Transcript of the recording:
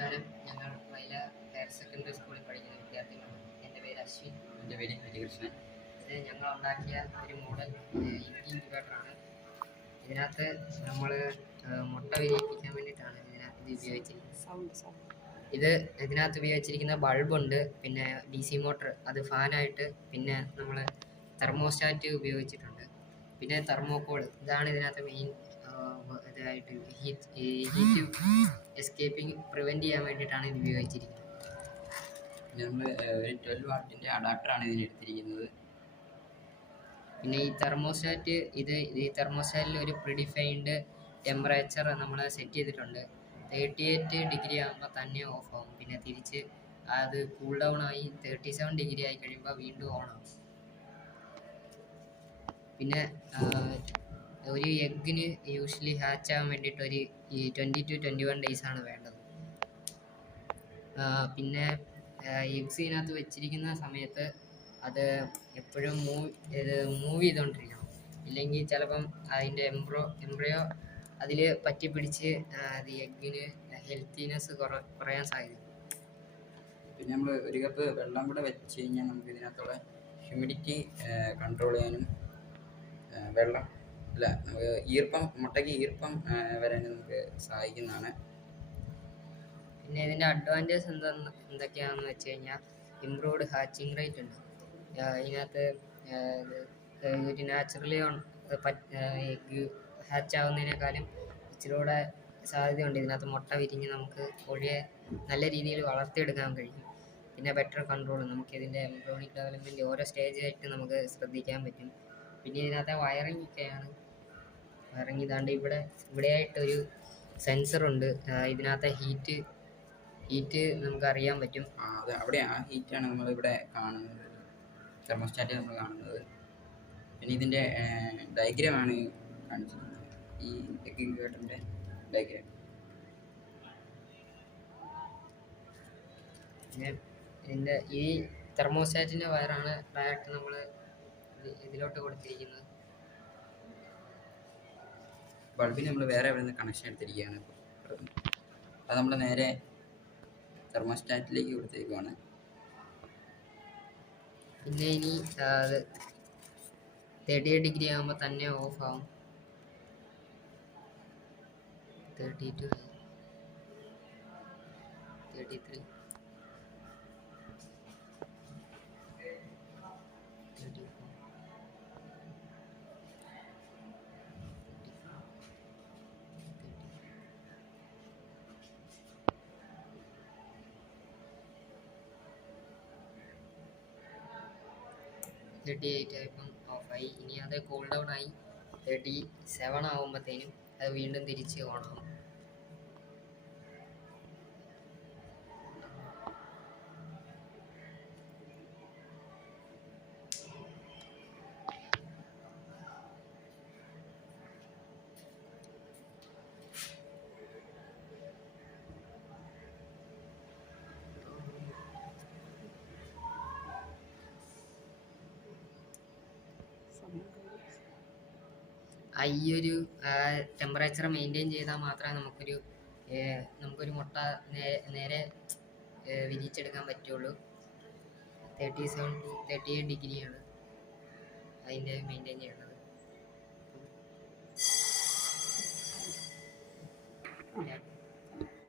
നമസ്കാരം. ഞങ്ങൾ വയല higher secondary സ്കൂളിൽ പഠിക്കുന്ന വിദ്യാർത്ഥികളാണ്. എൻ്റെ പേര് അശ്വിൻ. എൻ്റെ പേര് ഹരികൃഷ്ണൻ. ഇത് ഞങ്ങൾ ഉണ്ടാക്കിയ ഒരു മോഡൽ ഇൻക്യുബേറ്ററാണ്. ഇതിനകത്ത് നമ്മൾ മുട്ട വിരിയിപ്പിക്കാൻ വേണ്ടിയിട്ടാണ് ഇത് ഉപയോഗിച്ചിരിക്കുന്നത്. ഇതിനകത്ത് ഉപയോഗിച്ചിരിക്കുന്ന ബൾബുണ്ട്, പിന്നെ DC മോട്ടർ, അത് ഫാനായിട്ട്, പിന്നെ നമ്മൾ തെർമോസ്റ്റാറ്റ് ഉപയോഗിച്ചിട്ടുണ്ട്, പിന്നെ തെർമോക്കോൾ. ഇതാണ് ഇതിനകത്ത് മെയിൻ ഇതായിട്ട് ഹീറ്റ് എസ്കേപ്പിംഗ് പ്രിവെൻറ്റ് ചെയ്യാൻ വേണ്ടിയിട്ടാണ് ഇത് ഉപയോഗിച്ചിരിക്കുന്നത്. പിന്നെ നമ്മൾ ഒരു 12 വാട്ടിൻ്റെ അഡാപ്റ്ററാണ് ഇതിന് എടുത്തിരിക്കുന്നത്. പിന്നെ ഈ തെർമോസ്റ്റാറ്റിൽ ഒരു പ്രിഡിഫൈൻഡ് ടെമ്പറേച്ചർ നമ്മൾ സെറ്റ് ചെയ്തിട്ടുണ്ട്. 38 ഡിഗ്രി ആകുമ്പോൾ തന്നെ ഓഫ് ആവും. പിന്നെ തിരിച്ച് അത് കൂൾ ഡൗൺ ആയി 37 ഡിഗ്രി ആയി കഴിയുമ്പോൾ വീണ്ടും ഓൺ ആവും. പിന്നെ ഒരു എഗ്ഗിന് യൂഷ്വലി ഹാച്ച് ആവാൻ വേണ്ടിയിട്ട് ഒരു 20 to 21 days ആണ് വേണ്ടത്. പിന്നെ എഗ്സ് ഇതിനകത്ത് വെച്ചിരിക്കുന്ന സമയത്ത് അത് എപ്പോഴും മൂവ് ചെയ്തുകൊണ്ടിരിക്കണം. ഇല്ലെങ്കിൽ ചിലപ്പം അതിൻ്റെ എംബ്രയോ അതിൽ പറ്റി പിടിച്ച് അത് എഗ്ഗിന് ഹെൽത്തിനെസ് കുറയാൻ സാധ്യത. പിന്നെ നമ്മൾ ഒരു കപ്പ് വെള്ളം കൂടെ വെച്ച് കഴിഞ്ഞാൽ നമുക്ക് ഇതിനകത്തുള്ള ഹ്യൂമിഡിറ്റി കൺട്രോൾ ചെയ്യാനും മുട്ടയ്ക്ക് ഈർപ്പം വരാനും നമുക്ക് സഹായിക്കുന്നതാണ്. പിന്നെ ഇതിൻ്റെ അഡ്വാൻറ്റേജ് എന്തൊക്കെയാണെന്ന് വെച്ച് കഴിഞ്ഞാൽ ഇംപ്രൂവ്ഡ് ഹാച്ചിങ് റേറ്റ് ഉണ്ട്. ഇതിനകത്ത് ഒരു നാച്ചുറലി എഗ്ഗ് ഹാച്ച് ആവുന്നതിനേക്കാളും ഇച്ചിരി കൂടെ സാധ്യതയുണ്ട്. ഇതിനകത്ത് മുട്ട വിരിഞ്ഞ് നമുക്ക് കോഴിയെ നല്ല രീതിയിൽ വളർത്തിയെടുക്കാൻ കഴിയും. പിന്നെ ബെറ്റർ കൺട്രോൾ, നമുക്ക് ഇതിൻ്റെ എംബ്രിയോണിക് ഡെവലപ്മെൻറ്റ് ഓരോ സ്റ്റേജായിട്ട് നമുക്ക് ശ്രദ്ധിക്കാൻ പറ്റും. പിന്നെ ഇതിനകത്തെ വയറിംഗ് ഇതാണ്ട് ഇവിടെയായിട്ടൊരു സെൻസറുണ്ട്. ഇതിനകത്തെ ഹീറ്റ് നമുക്ക് അറിയാൻ പറ്റും. അവിടെ ആ ഹീറ്റാണ് നമ്മളിവിടെ കാണുന്നത്, തെർമോസ്റ്റാറ്റ് നമ്മൾ കാണുന്നത്. പിന്നെ ഇതിൻ്റെ ഡയഗ്രാമാണ് കാണിച്ചിരിക്കുന്നത്, ഈ എഗ് ഇൻക്യുബേറ്ററിൻ്റെ ഡയഗ്രാം. പിന്നെ ഈ തെർമോസ്റ്റാറ്റിൻ്റെ വയറാണ് ഡയറക്റ്റ് നമ്മൾ ഇതിലോട്ട് കൊടുത്തിരിക്കുന്നത്. ബൾബിന് നമ്മൾ വേറെ എവിടെ നിന്ന് കണക്ഷൻ എടുത്തിരിക്കുകയാണ്. അത് നമ്മൾ നേരെ തെർമോസ്റ്റാറ്റിലേക്ക് കൊടുത്തേക്കുവാണ്. പിന്നെ ഇനി 38 ഡിഗ്രി ആകുമ്പോൾ തന്നെ ഓഫ് ആവും. 32, 33, 38 ആയപ്പം ഓഫായി. ഇനി അത് കൂൾ ഡൗൺ ആയി 37 ആകുമ്പോഴത്തേനും അത് വീണ്ടും തിരിച്ച് ഓണാവും. ഈ ഒരു ടെമ്പറേച്ചർ മെയിൻറ്റെയിൻ ചെയ്താൽ മാത്രമേ നമുക്കൊരു മുട്ട നേരെ വിരിച്ചെടുക്കാൻ പറ്റുള്ളൂ. 37 to 38 ഡിഗ്രിയാണ് അതിൻ്റെ മെയിൻറ്റെയിൻ ചെയ്യേണ്ടത്.